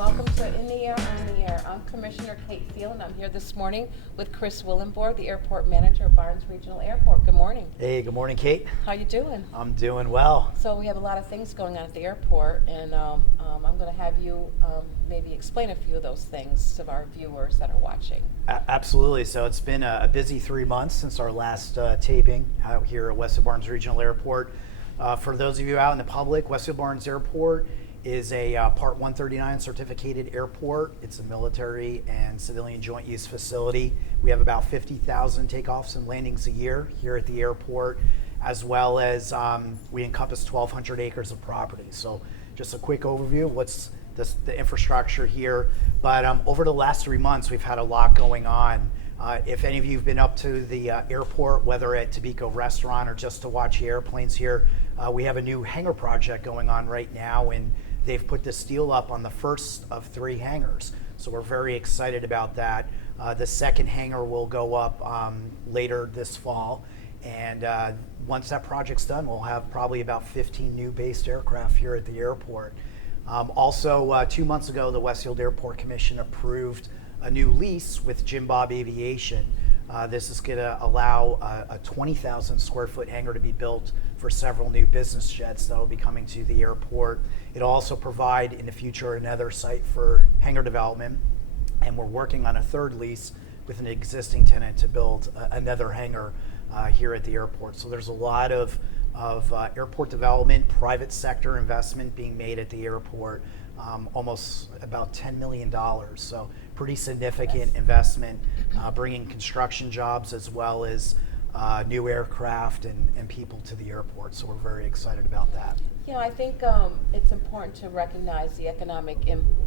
welcome to In the Air, On the Air. I'm Commissioner Kate Thiel, and I'm here this morning with Chris Willenborg, the airport manager of Barnes Regional Airport. Good morning. Hey, good morning, Kate. How you doing? I'm doing well. So we have a lot of things going on at the airport, and I'm going to have you maybe explain a few of those things to our viewers that are watching. Absolutely. So it's been a busy 3 months since our last taping out here at Westfield Barnes Regional Airport. For those of you out in the public, Westfield Barnes Airport is a Part 139 certificated airport. It's a military and civilian joint use facility. We have about 50,000 takeoffs and landings a year here at the airport, as well as we encompass 1,200 acres of property. So just a quick overview of what's the infrastructure here. But over the last 3 months, we've had a lot going on. If any of you have been up to the airport, whether at Tobacco Restaurant or just to watch the airplanes here, we have a new hangar project going on right now, and they've put the steel up on the first of 3 hangars. So we're very excited about that. The second hangar will go up later this fall. And once that project's done, we'll have probably about 15 new based aircraft here at the airport. Also, 2 months ago, the Westfield Airport Commission approved a new lease with Jim Bob Aviation. This is going to allow a 20,000 square foot hangar to be built for several new business jets that will be coming to the airport. It'll also provide in the future another site for hangar development, and we're working on a third lease with an existing tenant to build another hangar here at the airport. So there's a lot of airport development, private sector investment being made at the airport, almost about $10 million. So pretty significant investment, bringing construction jobs as well as new aircraft and people to the airport. So we're very excited about that. You know, I think it's important to recognize the economic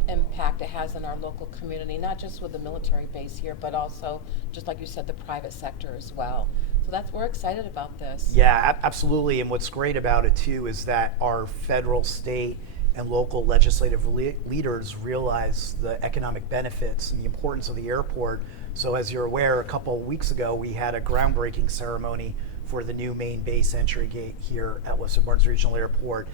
impact it has in our local community, not just with the military base here, but also, just like you said, the private sector as well. So we're excited about this. Yeah, absolutely. And what's great about it too is that our federal, state, and local legislative leaders realize the economic benefits and the importance of the airport. So as you're aware, a couple of weeks ago, we had a groundbreaking ceremony for the new main base entry gate here at Westfield Barnes Regional Airport.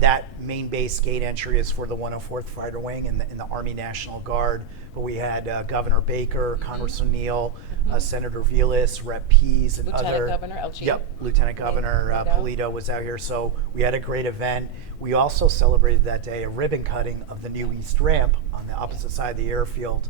That main base gate entry is for the 104th Fighter Wing and the Army National Guard. But we had Governor Baker, Congressman Neal, Senator Vilas, Rep. Pease, and Lieutenant Governor LG. Yep, Lieutenant Governor Polito was out here. So we had a great event. We also celebrated that day a ribbon cutting of the new East Ramp on the opposite side of the airfield.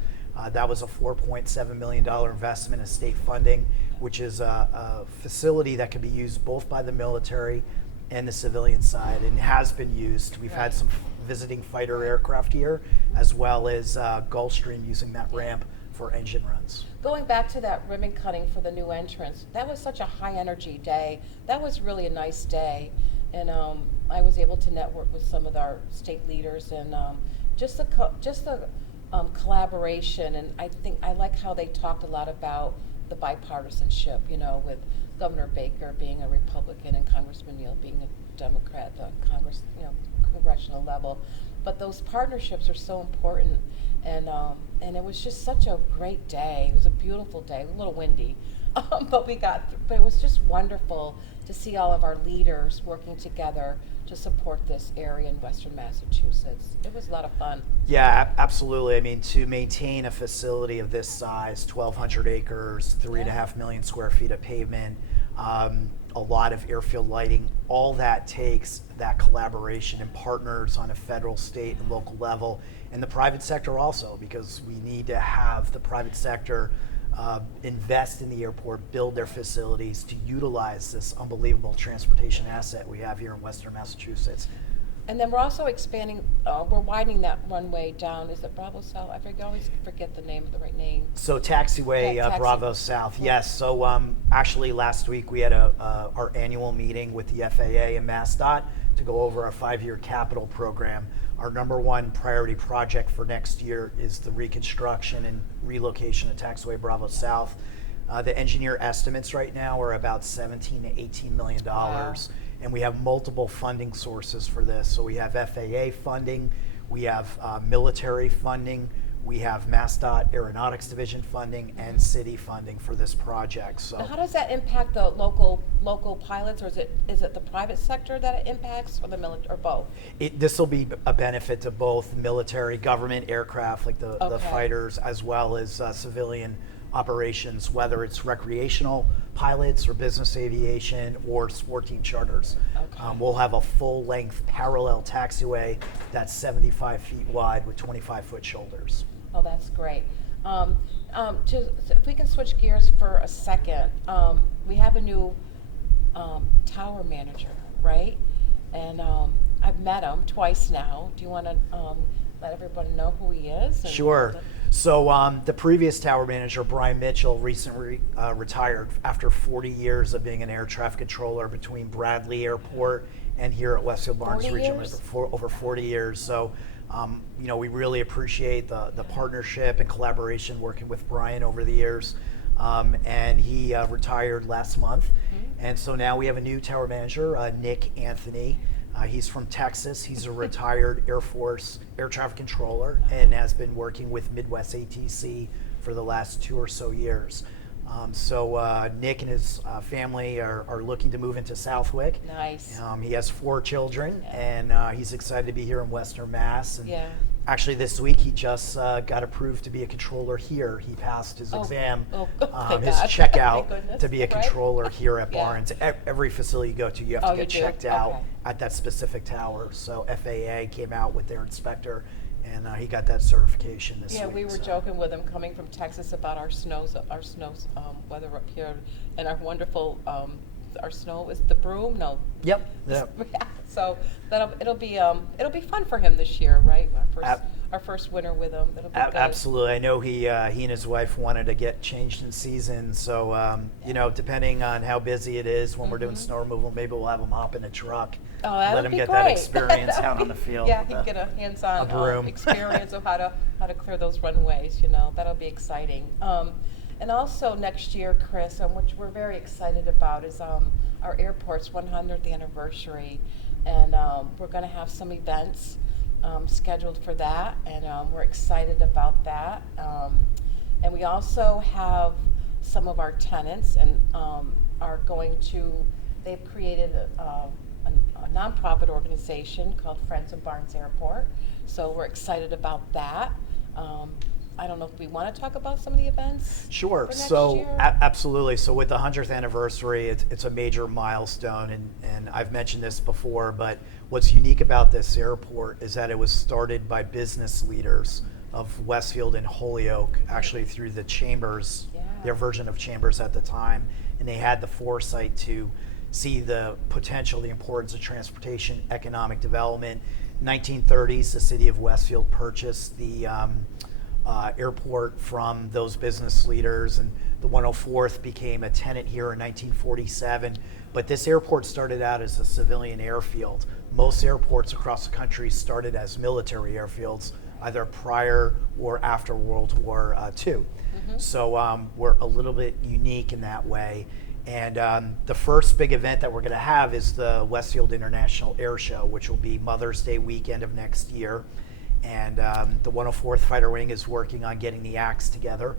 That was a $4.7 million investment of state funding, which is a facility that can be used both by the military and the civilian side, and has been used. We've had some visiting fighter aircraft here, as well as Gulfstream using that ramp for engine runs. Going back to that ribbon cutting for the new entrance, that was such a high energy day. That was really a nice day. And I was able to network with some of our state leaders, and just the collaboration. And I like how they talked a lot about the bipartisanship, you know, with Governor Baker being a Republican and Congressman Neal being a Democrat, the congressional level. But those partnerships are so important, and it was just such a great day. It was a beautiful day, a little windy, but it was just wonderful to see all of our leaders working together to support this area in Western Massachusetts. It was a lot of fun. Yeah, absolutely. I mean, to maintain a facility of this size, 1,200 acres, 3.5 million square feet of pavement, a lot of airfield lighting, all that takes that collaboration and partners on a federal, state, and local level, and the private sector also, because we need to have the private sector invest in the airport, build their facilities to utilize this unbelievable transportation asset we have here in Western Massachusetts. And then we're also expanding, we're widening that runway down. Is it Bravo South? I always forget the name of the right name. So taxiway Bravo South, yes. So actually last week we had our annual meeting with the FAA and MassDOT to go over our 5-year capital program. Our number one priority project for next year is the reconstruction and relocation of taxiway Bravo South. The engineer estimates right now are about $17 to $18 million. Wow. And we have multiple funding sources for this. So we have FAA funding, we have military funding, we have MassDOT Aeronautics Division funding and city funding for this project. So Now, how does that impact the local pilots, or is it the private sector that it impacts, or the military, or both? this will be a benefit to both military, government aircraft like the Okay. fighters, as well as civilian operations, whether it's recreational pilots or business aviation or sport team charters. Okay. We'll have a full-length parallel taxiway that's 75 feet wide with 25-foot shoulders. Oh, that's great. If we can switch gears for a second, we have a new tower manager, right? And I've met him twice now. Do you want to let everyone know who he is? And Sure. So the previous tower manager, Brian Mitchell, recently retired after 40 years of being an air traffic controller between Bradley Airport and here at Westfield Barnes 40 Regional years? for over 40 years. So, we really appreciate the partnership and collaboration working with Brian over the years. And he retired last month. Mm-hmm. And so now we have a new tower manager, Nick Anthony. He's from Texas. He's a retired Air Force air traffic controller and has been working with Midwest ATC for the last 2 or so years. So Nick and his family are looking to move into Southwick. Nice. He has 4 children, Yeah. and he's excited to be here in Western Mass. And Yeah. actually, this week he just got approved to be a controller here. He passed his Oh. exam, Oh, thank his God. checkout Thank goodness. to be a Right? controller here at Yeah. Barnes. Every facility you go to, you have Oh, to you get do? checked out Okay. at that specific tower. So FAA came out with their inspector, and he got that certification this Yeah, week. we were so. joking with him coming from Texas about our snows weather up here, and our wonderful our snow is the broom. No. Yep. Yep. Yeah, so it'll be fun for him this year, right? Our first winter with him. It'll be good. Absolutely. I know he and his wife wanted to get changed in season. So, depending on how busy it is when we're doing snow removal, maybe we'll have him hop in a truck. Oh, that let would him be get great. that experience That out would on the be- field. Yeah, with he'd get a hands-on a broom. experience of how to clear those runways. That'll be exciting. And also next year, Chris, which we're very excited about, is our airport's 100th anniversary, and we're going to have some events scheduled for that, and we're excited about that. And we also have some of our tenants, and are going to. They've created a nonprofit organization called Friends of Barnes Airport, so we're excited about that. I don't know if we want to talk about some of the events. Sure. For next So year? absolutely. So with the 100th anniversary, it's a major milestone, and I've mentioned this before, but what's unique about this airport is that it was started by business leaders of Westfield and Holyoke, actually through the Chambers, Yeah. their version of Chambers at the time, and they had the foresight to see the potential, the importance of transportation, economic development. 1930s, the city of Westfield purchased the airport from those business leaders, and the 104th became a tenant here in 1947. But this airport started out as a civilian airfield. Most airports across the country started as military airfields, either prior or after World War II. So we're a little bit unique in that way. And the first big event that we're going to have is the Westfield International Air Show, which will be Mother's Day weekend of next year. And the 104th Fighter Wing is working on getting the acts together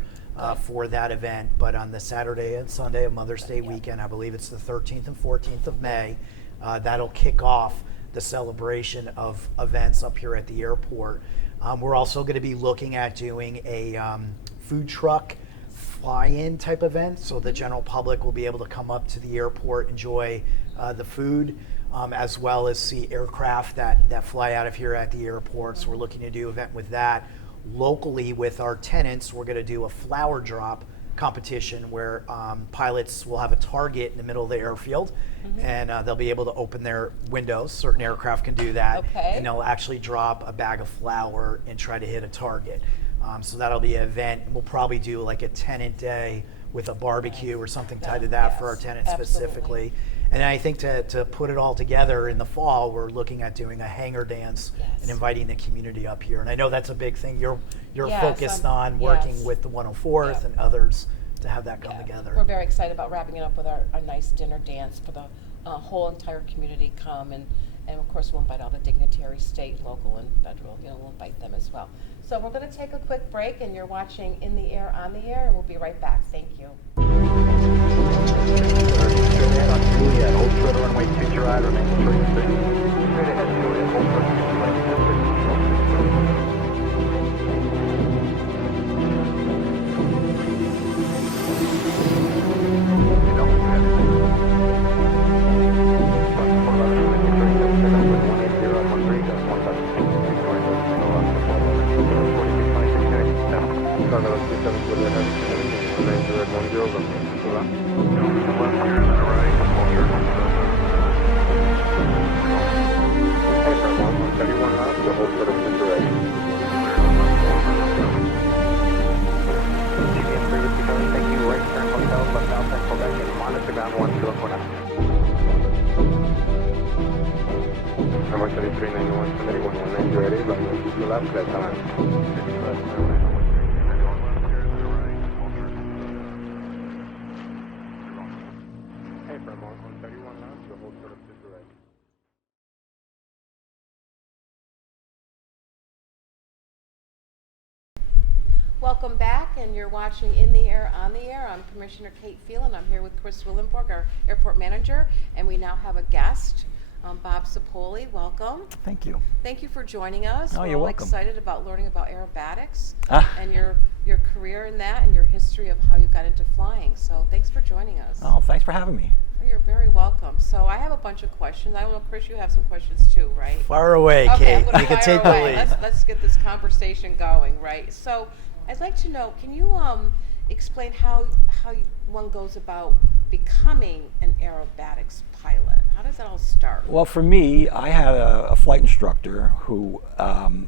for that event. But on the Saturday and Sunday of Mother's Day weekend, I believe it's the 13th and 14th of May, that'll kick off the celebration of events up here at the airport. We're also going to be looking at doing a food truck fly-in type event, so the general public will be able to come up to the airport, enjoy the food, as well as see aircraft that fly out of here at the airport. So we're looking to do an event with that. Locally with our tenants, we're going to do a flower drop competition where pilots will have a target in the middle of the airfield, and they'll be able to open their windows. Certain aircraft can do that, Okay. and they'll actually drop a bag of flour and try to hit a target. So that'll be an event. We'll probably do like a tenant day with a barbecue or something tied to that for our Yes, tenants absolutely. specifically. And I think to put it all together in the fall, we're looking at doing a hangar dance Yes. and inviting the community up here. And I know that's a big thing you're Yes, focused on, working yes. with the 104th Yeah. and others to have that come Yeah, together. We're very excited about wrapping it up with a nice dinner dance for the whole entire community come, And of course, we'll invite all the dignitaries, state, local, and federal. We'll invite them as well. So we're going to take a quick break, and you're watching In the Air, On the Air, and we'll be right back. Thank you. Straight ahead on Juliet, hold short of runway 2 right, remain straight. Straight ahead, Juliet, hold short of 2 right, Welcome back, and you're watching In the Air, On the Air. I'm Commissioner Kate Phelan. I'm here with Chris Willenborg, our airport manager, and we now have a guest, Bob Sapoli. Welcome. Thank you. Thank you for joining us. Oh, We're you're all welcome. excited about learning about aerobatics Ah. and your career in that and your history of how you got into flying. So thanks for joining us. Oh, thanks for having me. You're very welcome. So I have a bunch of questions. I don't know, Chris, you have some questions too, right? Fire away, Okay, Kate. I'm gonna You can fire take the away. lead. Let's get this conversation going, right? So I'd like to know, can you explain how one goes about becoming an aerobatics pilot? How does that all start? Well, for me, I had a flight instructor who,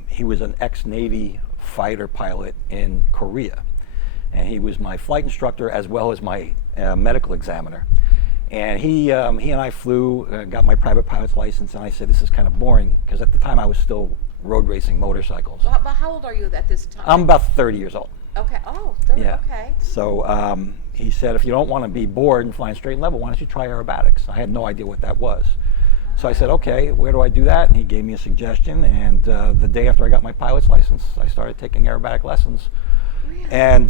he was an ex-Navy fighter pilot in Korea. And he was my flight instructor as well as my medical examiner. And he and I flew, got my private pilot's license, and I said, this is kind of boring, because at the time I was still road racing motorcycles. Well, but how old are you at this time? I'm about 30 years old. Okay. Oh, 30. Yeah. Okay. So he said, if you don't want to be bored and flying straight and level, why don't you try aerobatics? I had no idea what that was. So I said, okay, where do I do that? And he gave me a suggestion. And the day after I got my pilot's license, I started taking aerobatic lessons. Really? And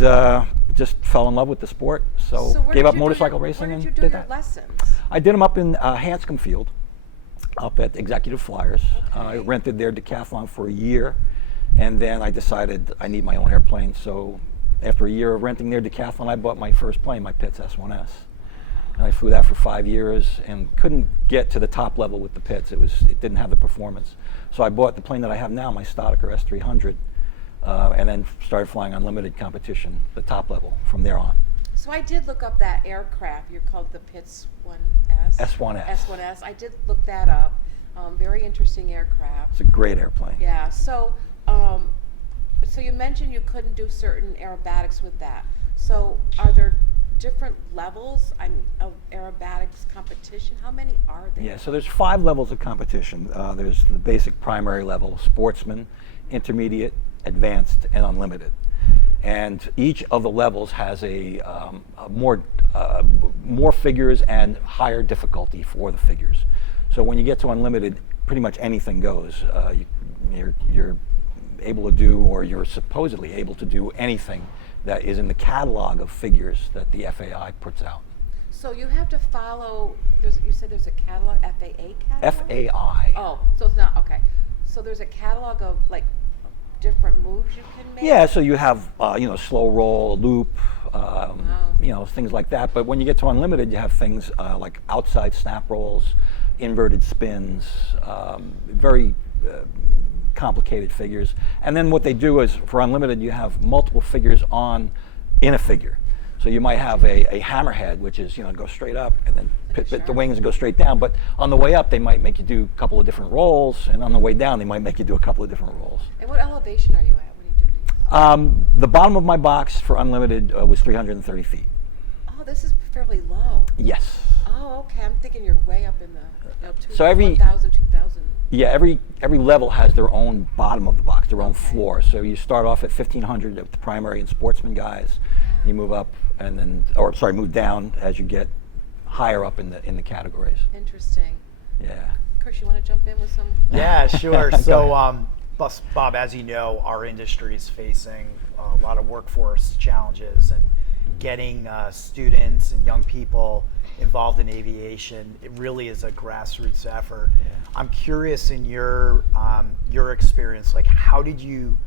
just fell in love with the sport. So where gave did up you do motorcycle your- racing where and did you do did your that. lessons? I did them up in Hanscom Field, up at Executive Flyers. I Okay. rented their decathlon for a year, and then I decided I need my own airplane. So after a year of renting their decathlon, I bought my first plane, my Pitts S1S. And I flew that for 5 years and couldn't get to the top level with the Pitts. It didn't have the performance. So I bought the plane that I have now, my Stodiker S300, and then started flying unlimited competition, the top level, from there on. So I did look up that aircraft. You're called the Pitts 1S. S1S. S1S. I did look that up. Very interesting aircraft. It's a great airplane. Yeah. So, so you mentioned you couldn't do certain aerobatics with that. So, are there different levels of aerobatics competition? How many are there? Yeah, so there's 5 levels of competition. There's the basic primary level, sportsman, intermediate, advanced, and unlimited. And each of the levels has more figures and higher difficulty for the figures. So when you get to unlimited, pretty much anything goes. You're able to do, or you're supposedly able to do, anything that is in the catalog of figures that the FAI puts out. So you have to follow. You said there's a catalog, FAA catalog. FAI. Oh, so it's not okay. So there's a catalog of like different moves you can make. Yeah, so you have slow roll, loop, things like that. But when you get to unlimited, you have things like outside snap rolls, inverted spins, very complicated figures. And then what they do is, for unlimited, you have multiple figures in a figure. So you might have a hammerhead, which is go straight up and then pit the wings and go straight down. But on the way up, they might make you do a couple of different rolls, and on the way down, they might make you do a couple of different rolls. And what elevation are you at when you do these? The bottom of my box for unlimited was 330 feet. Oh, this is fairly low. Yes. Oh, okay. I'm thinking you're way up in the So every- 1,000, 2,000. Yeah, every level has their own bottom of the box, their own Okay. floor. So you start off at 1,500 of the primary and sportsman guys. You move up and then, move down as you get higher up in the categories. Interesting. Yeah. Chris, you want to jump in with some? Yeah, sure. Go So, ahead. Bob, as you know, our industry is facing a lot of workforce challenges, and getting students and young people involved in aviation, it really is a grassroots effort. I'm curious, in your experience, like, how did you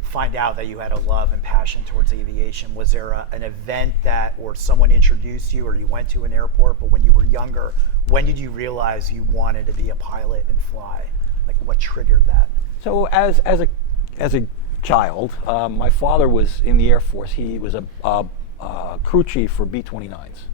find out that you had a love and passion towards aviation? Was there an event that, or someone introduced you, or you went to an airport? But when you were younger, when did you realize you wanted to be a pilot and fly? Like, what triggered that? So as a child, my father was in the Air Force. He was a crew chief for B-29s,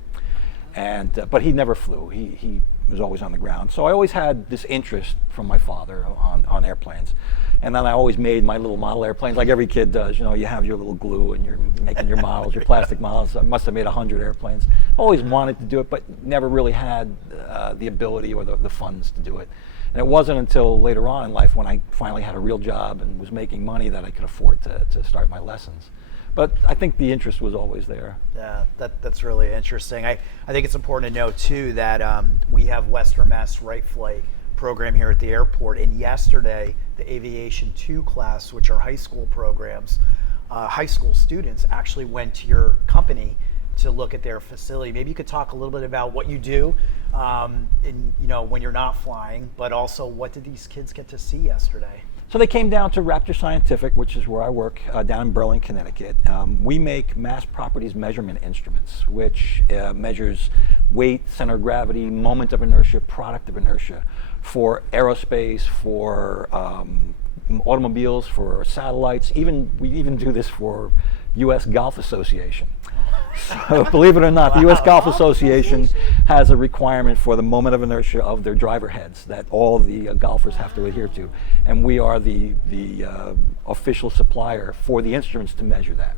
and but he never flew. He was always on the ground. So I always had this interest from my father on airplanes, and then I always made my little model airplanes, like every kid does. You know, you have your little glue and you're making your models, your plastic models. I must have made 100 airplanes. Always wanted to do it, but never really had the ability or the funds to do it. And it wasn't until later on in life, when I finally had a real job and was making money, that I could afford to start my lessons. But I think the interest was always there. Yeah, that's really interesting. I think it's important to know too that we have Western Mass Right Flight program here at the airport, and yesterday the Aviation 2 class, which are high school programs, high school students actually went to your company to look at their facility. Maybe you could talk a little bit about what you do when you're not flying, but also what did these kids get to see yesterday? So they came down to Raptor Scientific, which is where I work, down in Berlin, Connecticut. We make mass properties measurement instruments, which measures weight, center of gravity, moment of inertia, product of inertia for aerospace, for automobiles, for satellites. We even do this for U.S. Golf Association. So believe it or not, the U.S. Golf Association has a requirement for the moment of inertia of their driver heads that all the golfers have to adhere to, and we are the official supplier for the instruments to measure that.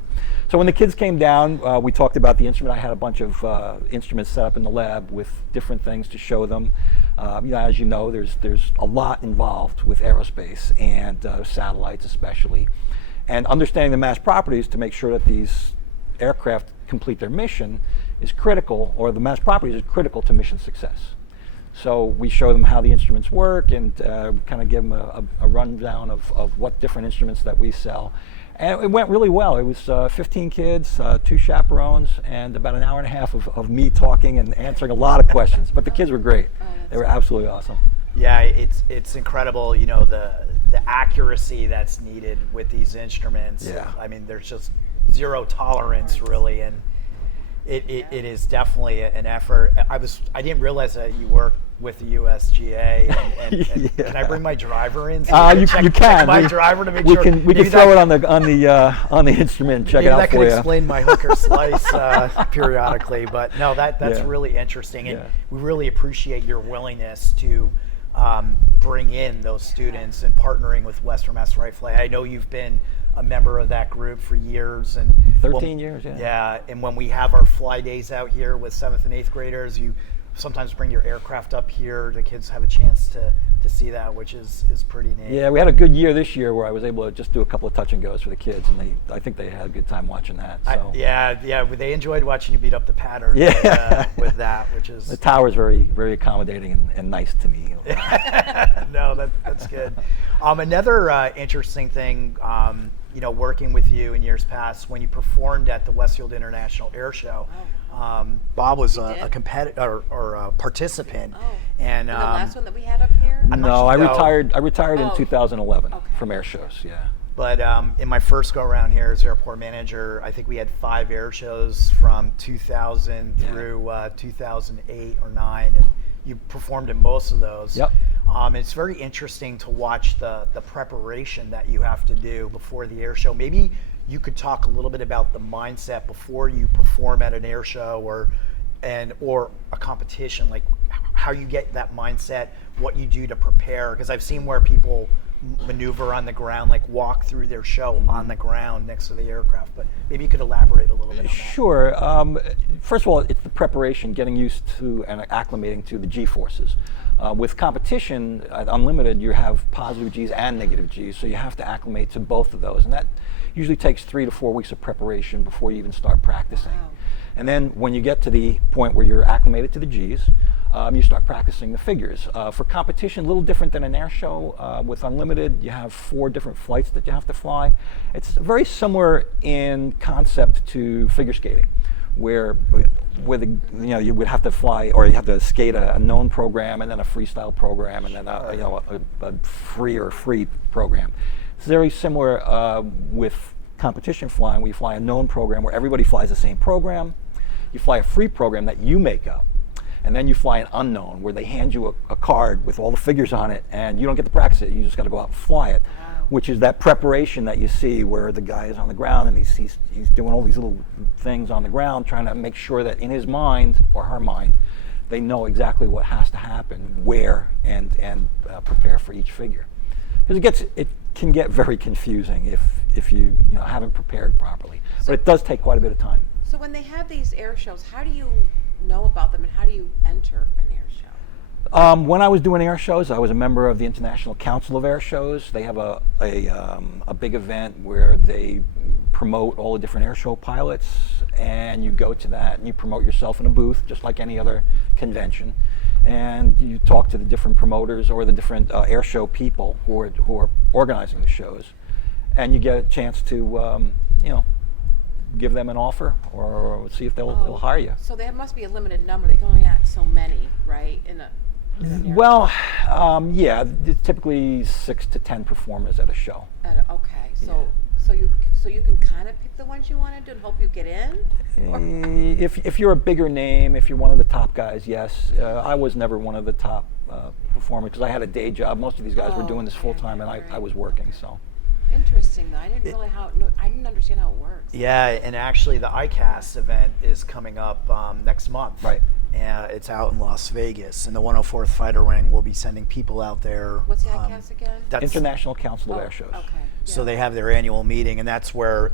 So when the kids came down, we talked about the instrument. I had a bunch of instruments set up in the lab with different things to show them. As you know, there's a lot involved with aerospace and satellites especially, and understanding the mass properties to make sure that these aircraft complete their mission is critical, or the mass properties is critical to mission success. So we show them how the instruments work and kind of give them a rundown of what different instruments that we sell. And it went really well. It was 15 kids, 2 chaperones, and about an hour and a half of me talking and answering a lot of questions. But the kids were great. They were absolutely awesome. Yeah, it's incredible, the accuracy that's needed with these instruments. Yeah. I mean, there's just zero tolerance really, and it is definitely an effort. I didn't realize that you work with the USGA, and Yeah. Can I bring my driver in? So You check can. my driver to make we sure. can maybe throw it that- on the instrument and check Maybe it out that for could you. explain my hooker slice periodically, but no, that's Yeah. really interesting, and Yeah. we really appreciate your willingness to bring in those students and partnering with Western Mass Right Flight. I know you've been a member of that group for years, and 13 years, yeah. Yeah, and when we have our fly days out here with 7th and 8th graders, you sometimes bring your aircraft up here. The kids have a chance to see that, which is pretty neat. Yeah, we had a good year this year where I was able to just do a couple of touch and goes for the kids, and I think they had a good time watching that. So. They enjoyed watching you beat up the pattern Yeah. with that, which is The tower's very, very accommodating and nice to me. No, that's good. Another interesting thing, working with you in years past, when you performed at the Westfield International Air Show, Bob was a competitor or a participant. And the last one that we had up here? No, I No. retired in Oh. 2011 Okay. from air shows. Yeah. But in my first go around here as airport manager, I think we had 5 air shows from 2000 Yeah. through 2008 or 9, and you performed in most of those. Yep. It's very interesting to watch the preparation that you have to do before the air show. Maybe you could talk a little bit about the mindset before you perform at an air show or a competition, like how you get that mindset, what you do to prepare, because I've seen where people maneuver on the ground, like walk through their show on the ground next to the aircraft, but maybe you could elaborate a little bit on that. Sure. First of all, it's the preparation, getting used to and acclimating to the G-forces. With competition at Unlimited, you have positive Gs and negative Gs, so you have to acclimate to both of those, and that usually takes 3 to 4 weeks of preparation before you even start practicing. Wow. And then when you get to the point where you're acclimated to the Gs, you start practicing the figures. For competition, a little different than an air show. With Unlimited, you have 4 different flights that you have to fly. It's very similar in concept to figure skating, where you would have to fly, or you have to skate a known program and then a freestyle program and then a free program. It's very similar with competition flying, where you fly a known program where everybody flies the same program. You fly a free program that you make up. And then you fly an unknown, where they hand you a card with all the figures on it, and you don't get to practice it. You just got to go out and fly it, which is that preparation that you see where the guy is on the ground and he's doing all these little things on the ground, trying to make sure that in his mind or her mind, they know exactly what has to happen, where, and prepare for each figure. Because it can get very confusing if you haven't prepared properly. But it does take quite a bit of time. So when they have these air shows, how do you know about them and how do you enter an air show? When I was doing air shows, I was a member of the International Council of Air Shows. They have a big event where they promote all the different air show pilots, and you go to that and you promote yourself in a booth just like any other convention, and you talk to the different promoters or the different air show people who are organizing the shows, and you get a chance to give them an offer or see if they'll hire you. So there must be a limited number. They can only act so many, right? Well, yeah, typically 6 to 10 performers at a show. Okay, so you can kind of pick the ones you want to do and hope you get in? If you're a bigger name, if you're one of the top guys, yes. I was never one of the top performers because I had a day job. Most of these guys were doing this full time, and I was working. So. Interesting, though. I didn't understand how it works. Yeah, and actually the ICAST event is coming up next month. Right. It's out in Las Vegas, and the 104th Fighter Wing will be sending people out there. What's the ICAST again? That's International Council of Air Shows. Okay. So Yeah. they have their annual meeting, and that's where,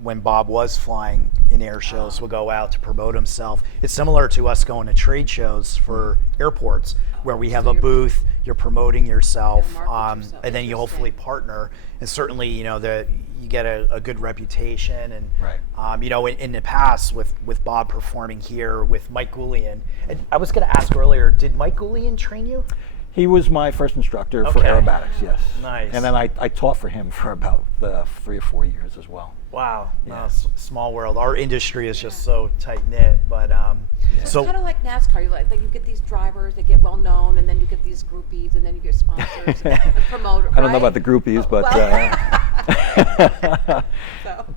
when Bob was flying in air shows, would go out to promote himself. It's similar to us going to trade shows for airports, where we have So a you're- booth, you're promoting yourself, You gotta market yourself. and then you hopefully Interesting. partner. And certainly, you get a good reputation. And Right. in the past with Bob performing here with Mike Goulian, and I was going to ask earlier, did Mike Goulian train you? He was my first instructor for Okay. aerobatics, yes. Nice. And then I taught for him for about 3 or 4 years as well. Wow, Yeah. no, small world. Our industry is just so tight knit, but So it's kind of like NASCAR. You get these drivers, they get well known, and then you get these groupies, and then you get sponsors and promoters. I don't know about the groupies, but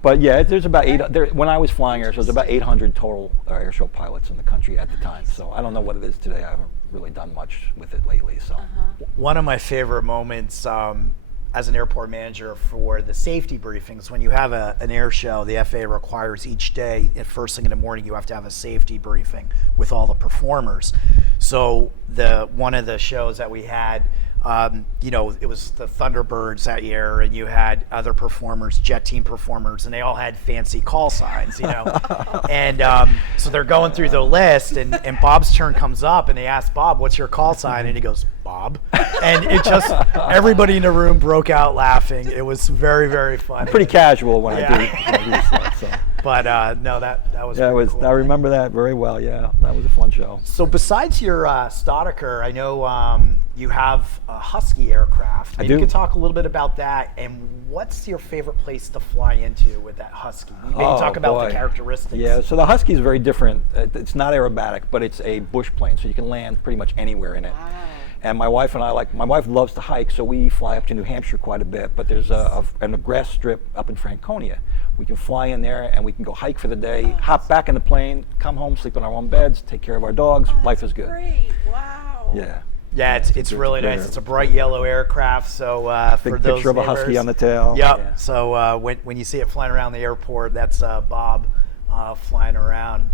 but yeah, there's about when I was flying air shows, about 800 total air show pilots in the country at the time. So I don't know what it is today. I haven't really done much with it lately. So one of my favorite moments as an airport manager for the safety briefings, when you have an air show, the FAA requires each day at first thing in the morning you have to have a safety briefing with all the performers. So one of the shows that we had, it was the Thunderbirds that year, and you had other performers, jet team performers, and they all had fancy call signs, and so they're going through the list, and Bob's turn comes up, and they ask Bob, "What's your call sign?" And he goes, "Bob," and it just everybody in the room broke out laughing. It was very, very funny. pretty casual when I do stuff. So. But no, that was Yeah, pretty cool. I remember that very well. Yeah, that was a fun show. So besides your Staudacher, I know you have a Husky aircraft. Maybe do. you could talk a little bit about that, and what's your favorite place to fly into with that Husky? Maybe talk about the characteristics. Yeah, so the Husky is very different. It's not aerobatic, but it's a bush plane, so you can land pretty much anywhere in it. Wow. And my wife and I, my wife loves to hike, so we fly up to New Hampshire quite a bit, but there's a grass strip up in Franconia. We can fly in there and we can go hike for the day, hop back in the plane, come home, sleep in our own beds, take care of our dogs. Life is good. Great. Wow. Yeah. Yeah, it's really nice. It's a bright yellow aircraft, so for Big those picture of a Husky neighbors- on the tail. Yep. Yeah. So when you see it flying around the airport, that's Bob flying around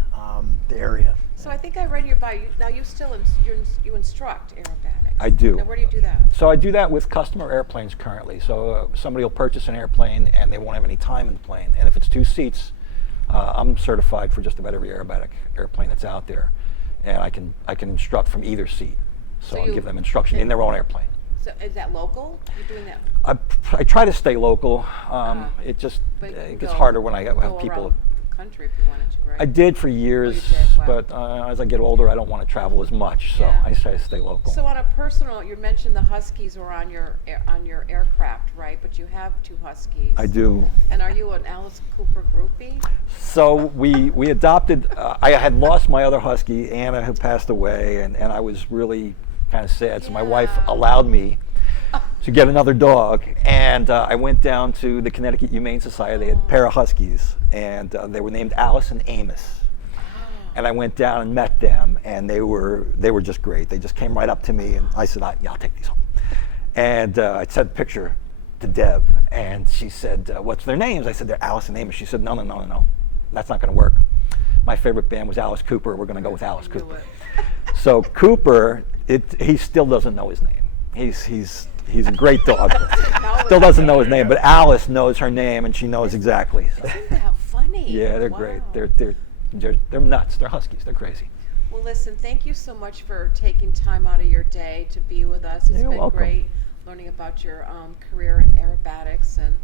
the area. So I think I read your bio. Now you instruct aerobatics. I do. Now where do you do that? So I do that with customer airplanes currently. So somebody will purchase an airplane and they won't have any time in the plane. And if it's 2 seats, I'm certified for just about every aerobatic airplane that's out there. And I can instruct from either seat. So I'll you- give them instruction in their own airplane. So is that local? You're doing that? I try to stay local. It just But you can it gets go- harder when I have go people around country if you wanted to, right? I did for years, did, wow. but as I get older, I don't want to travel as much, so Yeah. I try to stay local. So on a personal, you mentioned the Huskies were on your aircraft, right? But you have 2 Huskies. I do. And are you an Alice Cooper groupie? So we adopted, I had lost my other husky, Anna, who passed away, and I was really kind of sad. So my wife Yeah. allowed me to get another dog, and I went down to the Connecticut Humane Society. They had a pair of huskies, and they were named Alice and Amos. And I went down and met them, and they were just great. They just came right up to me, and I said, yeah, I'll take these home. And I sent a picture to Deb, and she said, what's their names? I said, they're Alice and Amos. She said, no, that's not going to work. My favorite band was Alice Cooper. We're going to go with Alice Cooper. So Cooper, he still doesn't know his name. He's a great dog. Still doesn't know his name, but Alice knows her name, and she knows exactly. So. Isn't that funny? Yeah, they're Wow. great. They're nuts. They're huskies. They're crazy. Well, listen, thank you so much for taking time out of your day to be with us. It's You're been welcome. great learning about your career in aerobatics, and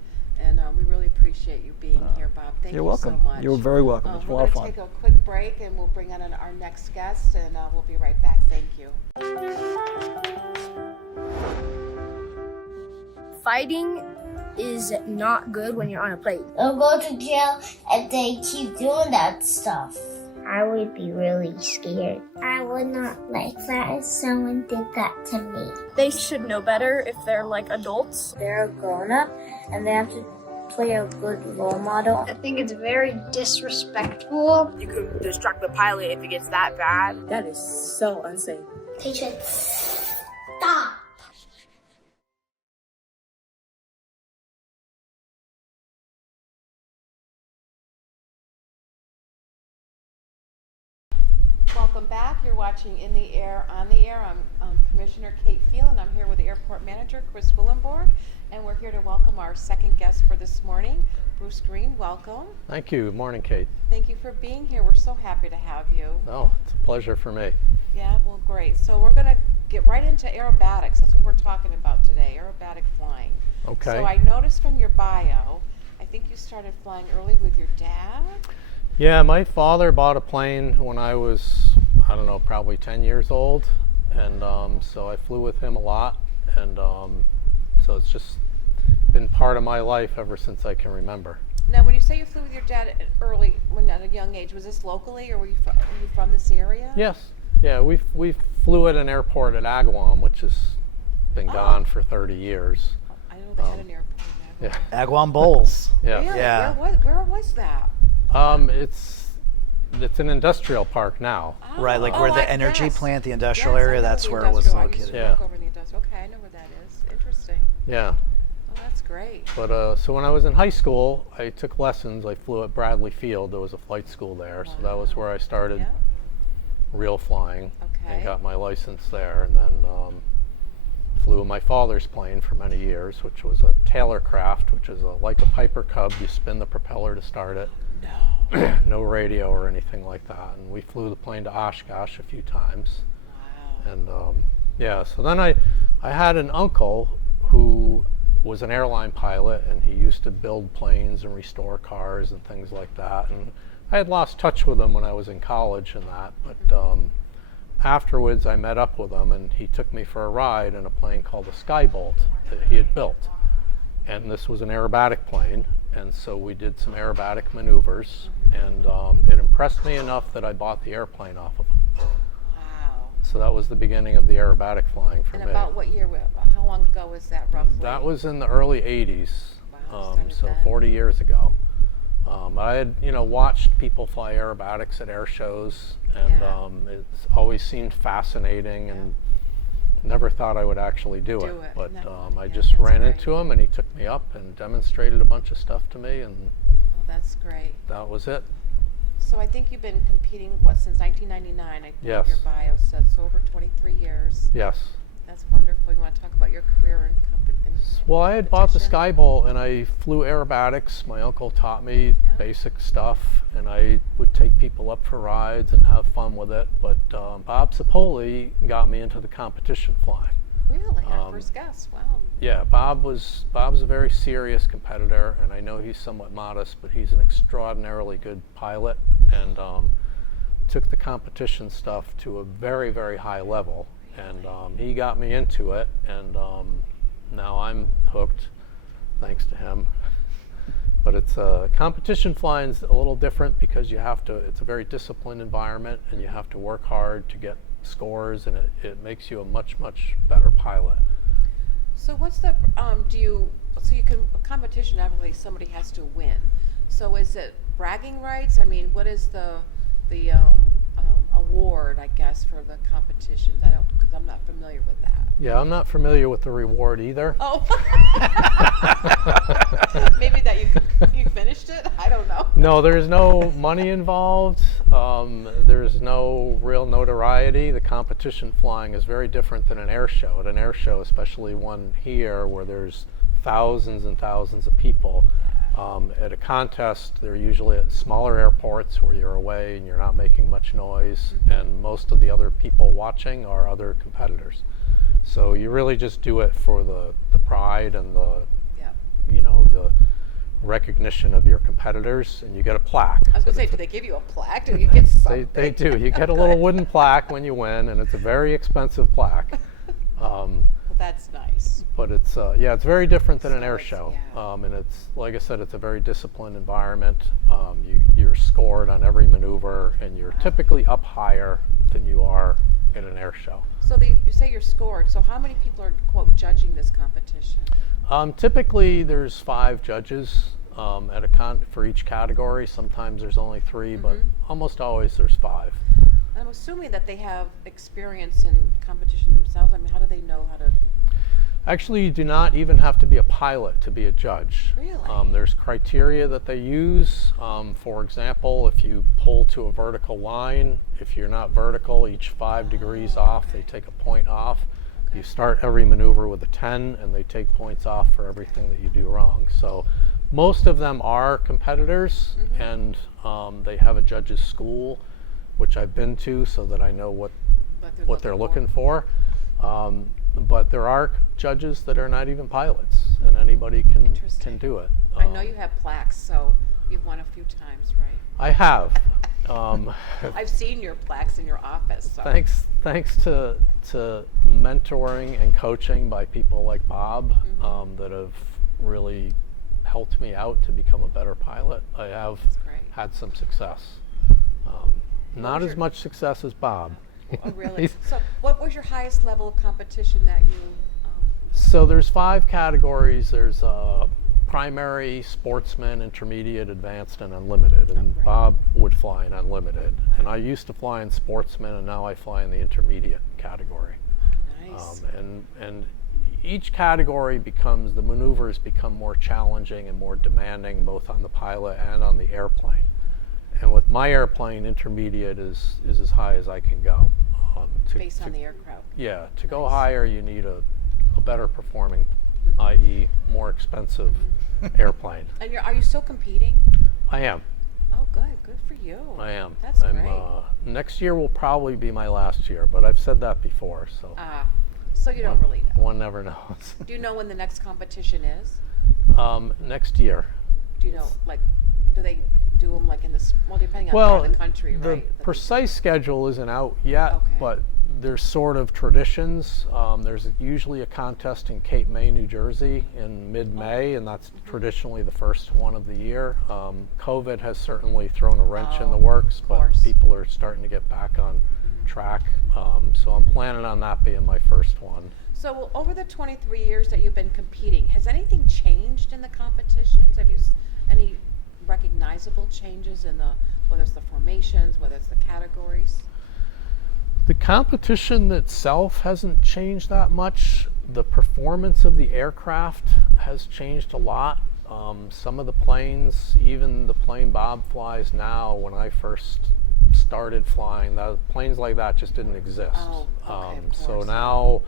we really appreciate you being here, Bob. Thank You're you welcome. so much. You're very welcome. It's a We're lot of going fun. to take a quick break, and we'll bring on our next guest, and we'll be right back. Thank you. Fighting is not good when you're on a plane. They'll go to jail if they keep doing that stuff. I would be really scared. I would not like that if someone did that to me. They should know better if they're like adults. They're a grown up and they have to play a good role model. I think it's very disrespectful. You could distract the pilot if it gets that bad. That is so unsafe. They should stop. Welcome back. You're watching In the Air, On the Air. I'm Commissioner Kate Phelan. I'm here with the airport manager, Chris Willenborg, and we're here to welcome our second guest for this morning, Bruce Green. Welcome. Thank you. Good morning, Kate. Thank you for being here. We're so happy to have you. Oh, it's a pleasure for me. Yeah, well, great. So we're going to get right into aerobatics. That's what we're talking about today, aerobatic flying. Okay. So I noticed from your bio, I think you started flying early with your dad. Yeah, my father bought a plane when I was, I don't know, probably 10 years old. And so I flew with him a lot. And so it's just been part of my life ever since I can remember. Now, when you say you flew with your dad early, when at a young age, was this locally or were you from this area? Yes. Yeah, we flew at an airport at Agawam, which has been gone for 30 years. I know they had an airport in Yeah. Agawam Bowls. Yeah. Really? Yeah. Where was that? It's an industrial park now. Right, like Oh, where I the energy guess. plant, the industrial Yes, I area, know that's the where it was industrial. I used to located. Yeah. work over in the industrial. Okay, I know where that is. Interesting. Yeah. Oh, that's great. But so when I was in high school, I took lessons. I flew at Bradley Field. There was a flight school there, so that was where I started Yeah. real flying Okay. and got my license there. And then flew my father's plane for many years, which was a Taylor craft, which is like a Piper Cub. You spin the propeller to start it. No. No radio or anything like that. And we flew the plane to Oshkosh a few times. Wow. And yeah, so then I had an uncle who was an airline pilot, and he used to build planes and restore cars and things like that. And I had lost touch with him when I was in college and that, but afterwards I met up with him, and he took me for a ride in a plane called the Skybolt that he had built. And this was an aerobatic plane, and so we did some aerobatic maneuvers, and it impressed me enough that I bought the airplane off of him. Wow. So that was the beginning of the aerobatic flying for And me. about what year, how long ago was that roughly? That was in the early 80s, Wow, started so then. 40 years ago. I had, watched people fly aerobatics at air shows, and Yeah. It's always seemed fascinating, and never thought I would actually do Do it. it. But No, I yeah, just that's ran great. into him, and he took me up and demonstrated a bunch of stuff to me, and Oh, that's great. that was it. So I think you've been competing, since 1999, I think Yes. your bio said, so over 23 years. Yes. That's wonderful. You want to talk about your career in competition? Well, I had bought the competition? Skybolt, and I flew aerobatics. My uncle taught me Yeah. basic stuff, and I would take people up for rides and have fun with it. But Bob Sapoli got me into the competition flying. Really? Our first guest. Wow. Yeah, Bob's a very serious competitor, and I know he's somewhat modest, but he's an extraordinarily good pilot, and took the competition stuff to a very, very high level. And he got me into it, and now I'm hooked, thanks to him. But it's competition flying's a little different because you have to. It's a very disciplined environment, and you have to work hard to get scores, and it makes you a much, much better pilot. So what's the so you can competition, obviously somebody has to win. So is it bragging rights? I mean, what is the award, I guess, for the competitions? I don't, because I'm not familiar with that. Yeah, I'm not familiar with the reward either. Oh. Maybe that you finished it? I don't know. No, there's no money involved. There's no real notoriety. The competition flying is very different than an air show. At an air show, especially one here where there's thousands and thousands of people, at a contest, they're usually at smaller airports where you're away and you're not making much noise, and most of the other people watching are other competitors. So you really just do it for the pride and the the recognition of your competitors, and you get a plaque. I was going to say, do they give you a plaque? Do you get something? They do. You get a little wooden plaque when you win, and it's a very expensive plaque. Well, that's nice. But it's it's very different than an air show, yeah. And it's, like I said, it's a very disciplined environment. You're scored on every maneuver, and you're typically up higher than you are in an air show. So you say you're scored. So how many people are, quote, judging this competition? Typically, there's 5 judges at for each category. Sometimes there's only 3, but almost always there's 5. I'm assuming that they have experience in competition themselves. I mean, how do they know how to? Actually, you do not even have to be a pilot to be a judge. Really? There's criteria that they use. For example, if you pull to a vertical line, if you're not vertical, each 5 degrees off, they take a point off. Okay. You start every maneuver with a 10, and they take points off for everything that you do wrong. So most of them are competitors, and they have a judge's school, which I've been to, so that I know what they're looking for. But there are judges that are not even pilots, and anybody can do it. I know you have plaques, so you've won a few times, right? I have. I've seen your plaques in your office. So. Thanks to mentoring and coaching by people like Bob that have really helped me out to become a better pilot. I have had some success. Not as much success as Bob. Oh, really? So what was your highest level of competition that you... So there's 5 categories. There's primary, sportsman, intermediate, advanced, and unlimited. And Bob would fly in unlimited. And I used to fly in sportsman, and now I fly in the intermediate category. Nice. And each category the maneuvers become more challenging and more demanding, both on the pilot and on the airplane. And with my airplane, intermediate is as high as I can go. Based on the aircraft. Yeah, to go higher, you need a better performing, i.e. more expensive airplane. And are you still competing? I am. Oh, good for you. I am. That's great. Next year will probably be my last year, but I've said that before, so. So you don't really know. One never knows. Do you know when the next competition is? Next year. Do you know, do they do them in the, depending on the country, right? The precise schedule isn't out yet, but there's sort of traditions. There's usually a contest in Cape May, New Jersey in mid-May, and that's traditionally the first one of the year. COVID has certainly thrown a wrench in the works, but people are starting to get back on track. So I'm planning on that being my first one. So over the 23 years that you've been competing, has anything changed in the competitions? Have you any recognizable changes in whether it's the formations, whether it's the categories? The competition itself hasn't changed that much. The performance of the aircraft has changed a lot. Some of the planes, even the plane Bob flies now, when I first started flying, planes like that just didn't exist. So now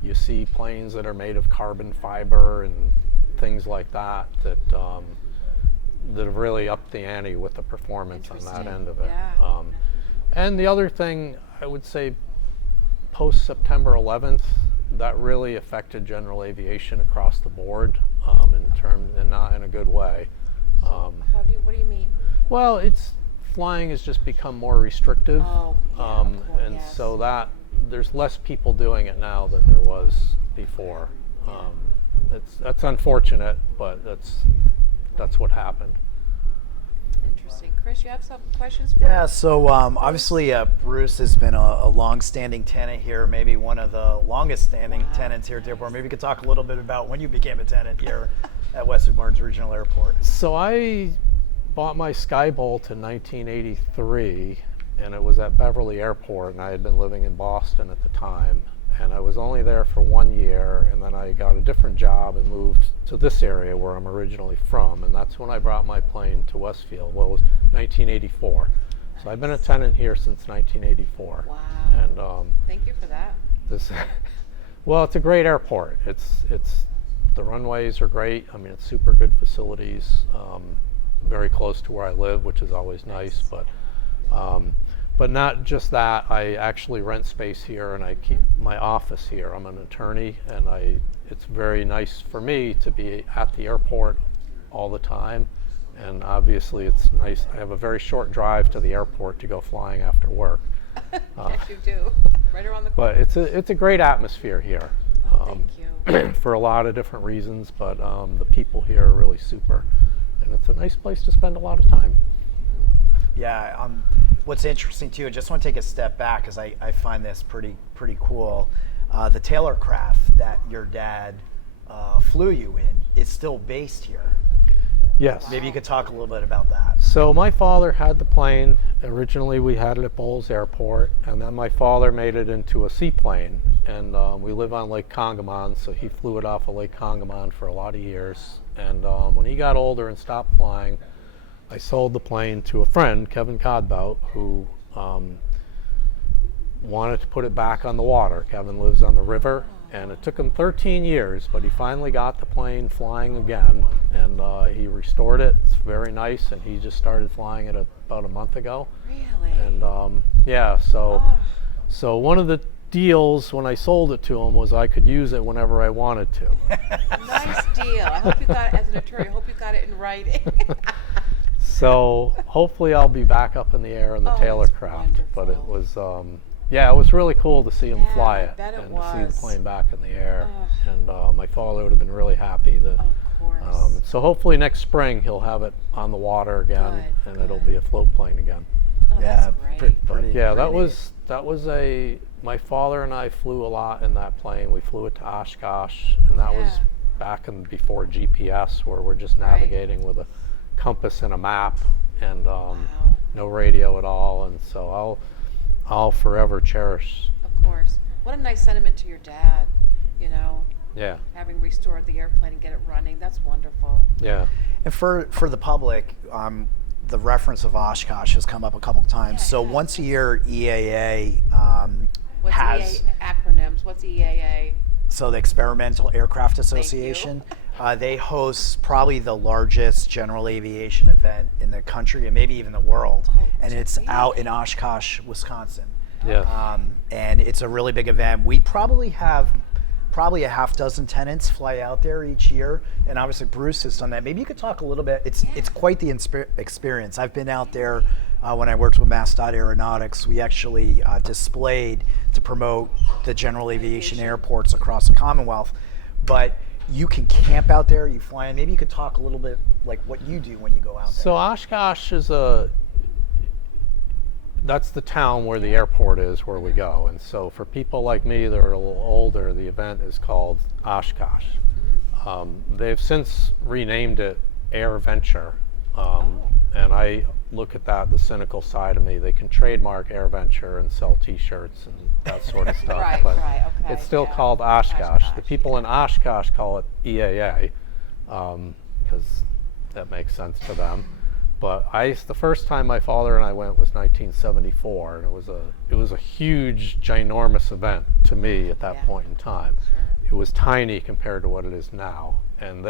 you see planes that are made of carbon fiber and things like that that have really upped the ante with the performance on that end of it. Yeah. And the other thing, I would say, post September 11th, that really affected general aviation across the board, and not in a good way. What do you mean? Well, flying has just become more restrictive, Oh, yeah, of course, and yes. so that there's less people doing it now than there was before. That's unfortunate, but that's what happened. Interesting. Chris, you have some questions for Yeah, so obviously Bruce has been a long-standing tenant here, maybe one of the longest-standing tenants here at the airport. Maybe you could talk a little bit about when you became a tenant here at Westwood Barnes Regional Airport. So I bought my Skybolt in 1983, and it was at Beverly Airport, and I had been living in Boston at the time. And I was only there for 1 year, and then I got a different job and moved to this area where I'm originally from, and that's when I brought my plane to Westfield. Well, it was 1984. So I've been a tenant here since 1984. Wow. And Thank you for that. well, it's a great airport. The runways are great. I mean, it's super good facilities, very close to where I live, which is always nice. But not just that, I actually rent space here and I keep my office here. I'm an attorney, and it's very nice for me to be at the airport all the time. And obviously it's nice, I have a very short drive to the airport to go flying after work. Yes, you do. Right around the corner. But it's a great atmosphere here. Oh, thank you. For a lot of different reasons, but the people here are really super. And it's a nice place to spend a lot of time. Yeah, what's interesting too, I just want to take a step back because I find this pretty cool. The Taylor craft that your dad flew you in is still based here. Yes. Maybe you could talk a little bit about that. So my father had the plane. Originally we had it at Bowles Airport, and then my father made it into a seaplane. And we live on Lake Congamon, so he flew it off of Lake Congamon for a lot of years. And when he got older and stopped flying, I sold the plane to a friend, Kevin Codbout, who wanted to put it back on the water. Kevin lives on the river, and it took him 13 years, but he finally got the plane flying again, and he restored it. It's very nice, and he just started flying it about a month ago. Really? And yeah, so one of the deals when I sold it to him was I could use it whenever I wanted to. Nice deal. I hope you got it as an attorney. I hope you got it in writing. So hopefully I'll be back up in the air in the Taylor that's craft. But it wonderful. was, yeah, it was really cool to see him Yeah, fly I it bet it and to see the was. plane back in the air. Oh. And my father would have been really happy that. Of course. So hopefully next spring he'll have it on the water again, Good, and it'll good. be a float plane again. Oh, that's great. But yeah, that pretty was my father and I flew a lot in that plane. We flew it to Oshkosh, and that was Yeah. back before GPS, where we're just Right. navigating with a compass and a map, and no radio at all. And so I'll forever cherish. Of course. What a nice sentiment to your dad, you know, Yeah, having restored the airplane and get it running. That's wonderful. yeah. And for the public, the reference of Oshkosh has come up a couple times. Yeah, So yeah. once a year, EAA What's has acronyms? What's EAA? so the Experimental Aircraft Association. They host probably the largest general aviation event in the country and maybe even the world, and it's out in Oshkosh, Wisconsin. Yeah. And it's a really big event. We probably have a half dozen tenants fly out there each year, and obviously Bruce has done that. Maybe you could talk a little bit. It's quite the experience. I've been out there when I worked with MassDOT Aeronautics. We actually displayed to promote the general aviation airports across the Commonwealth. But you can camp out there, you fly in. Maybe you could talk a little bit like what you do when you go out there. So Oshkosh is that's the town where the airport is, where we go. And so for people like me that are a little older, the event is called Oshkosh. They've since renamed it Air Venture. And I look at that, the cynical side of me. They can trademark Air Venture and sell T-shirts and that sort of stuff. Right, but right, okay, it's still yeah. called Oshkosh. The Oshkosh, people in Oshkosh call it EAA because that makes sense to them. But the first time my father and I went was 1974, and it was a huge, ginormous event to me at that Yeah. point in time. It was tiny compared to what it is now. And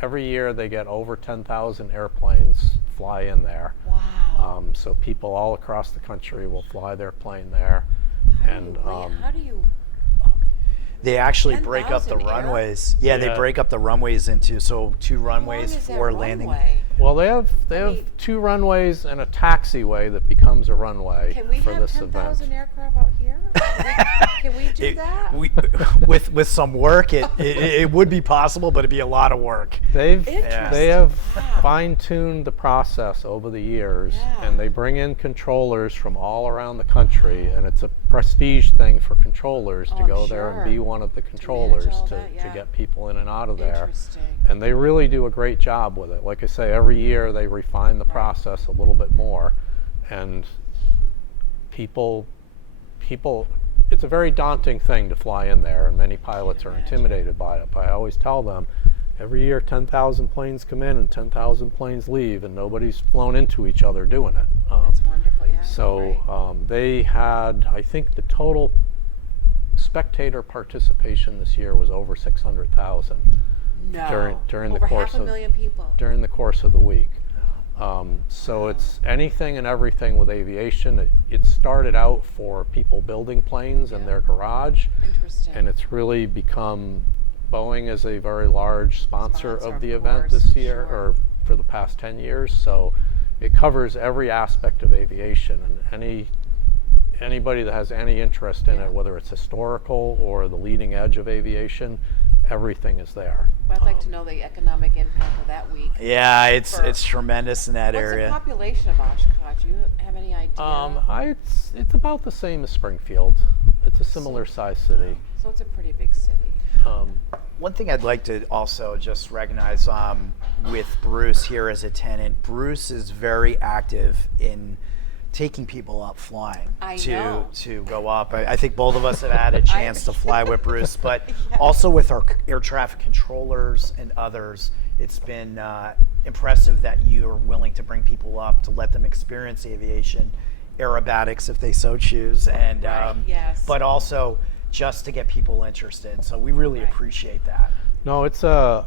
every year they get over 10,000 airplanes fly in there. Wow. So people all across the country will fly their plane there. How do you They actually break up the 10,000 air? runways. Yeah, they Yeah. break up the runways into 2 runways How long is that for landing. runway? Well, they have mean- 2 runways and a taxiway that becomes a runway Can we for have this 10,000 event. aircraft out here? Can we do It- that? with some work, it would be possible, but it'd be a lot of work. They Interesting. have Wow. fine-tuned the process over the years, Yeah. and they bring in controllers from all around the country, and it's a prestige thing for controllers Oh, to I'm go there sure. and be one of the manage controllers all to that, yeah. get people in and out of there. Interesting. And they really do a great job with it. Like I say, every year they refine the process a little bit more, and people, it's a very daunting thing to fly in there, and many pilots are intimidated by it. But I always tell them, every year 10,000 planes come in and 10,000 planes leave, and nobody's flown into each other doing it. That's wonderful, yeah. So right. they had, I think the total spectator participation this year was over 600,000 No. during the Over course half a of million people. during the course of the week. So it's anything and everything with aviation. It started out for people building planes in Yeah. their garage, Interesting. and it's really become, Boeing is a very large sponsor of the of event course, this year, sure. or for the past 10 years. So it covers every aspect of aviation, and anybody that has any interest in Yeah. it, whether it's historical or the leading edge of aviation, everything is there. Well, I'd like to know the economic impact of that week. Yeah, it's For- tremendous in that What's area. the population of Oshkosh? Do you have any idea? It's about the same as Springfield. It's a similar size city. So it's a pretty big city. One thing I'd like to also just recognize with Bruce here as a tenant, Bruce is very active in taking people up flying I to know. go up. I think both of us have had a chance to fly with Bruce, but also with our air traffic controllers and others. It's been impressive that you are willing to bring people up to let them experience aviation, aerobatics if they so choose, and Right, yes. but also just to get people interested. So we really Right. appreciate that. No, it's I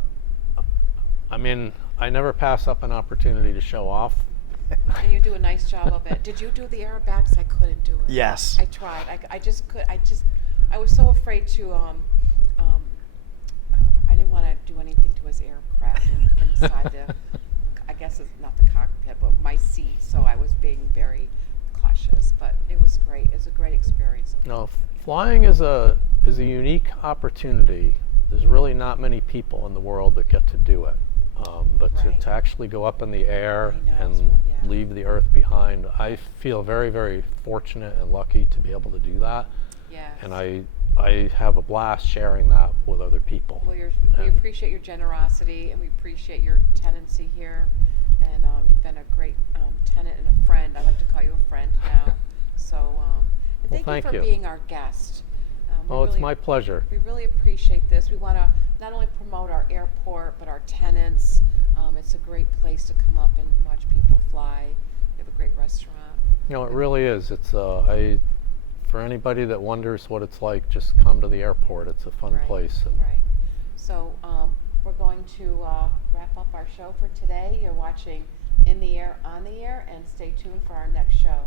mean, I never pass up an opportunity to show off. And you do a nice job of it. Did you do the aerobatics? I couldn't do it. Yes. I tried. I just could. I was so afraid to. I didn't want to do anything to his aircraft inside the. I guess it's not the cockpit, but my seat. So I was being very cautious. But it was great. It was a great experience. No, flying is a unique opportunity. There's really not many people in the world that get to do it. But Right. to actually go up in the air I know, it's and one- yeah. leave the earth behind, I feel very, very fortunate and lucky to be able to do that. Yes. And I have a blast sharing that with other people. Well, we And- appreciate your generosity, and we appreciate your tenancy here. And you've been a great tenant and a friend. I like to call you a friend now. So, and thank you for being our guest. We Oh, it's really- my pleasure. We really appreciate this. We want to not only promote our airport, but our tenants. It's a great place to come up and watch people fly. We have a great restaurant. You know, it really is. It's for anybody that wonders what it's like, just come to the airport. It's a fun Right, place. And Right. So we're going to wrap up our show for today. You're watching In the Air, On the Air, and stay tuned for our next show.